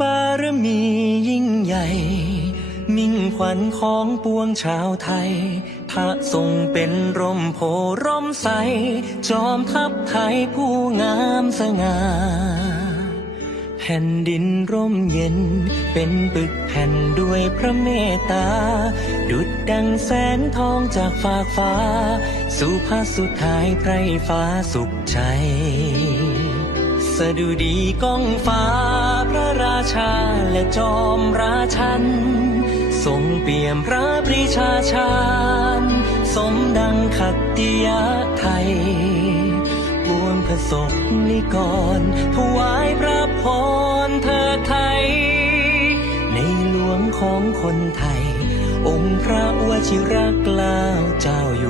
บารมียิ่งใหญ่ มิ่งขวัญของปวงชาวไทย พระทรงเป็นร่มโพร่มใส จอมทัพไทยผู้งามสง่าแผ่นดินร่มเย็น เป็นปึกแผ่นด้วยพระเมตตา ดุดดังแสงทองจากฟากฟ้า สู่พระสุดท้ายไพรฟ้าสุขใจ สดุดีก้องฟ้าพระราชาและจอมราชัน ทรงเปี่ยมพระปรีชาชาญสมดังขัตติยะไทยปวงพระศกนิกรถวายพระพรเธอไทย ในหลวงของคนไทย องค์พระวชิรเกล้าเจ้าอยู่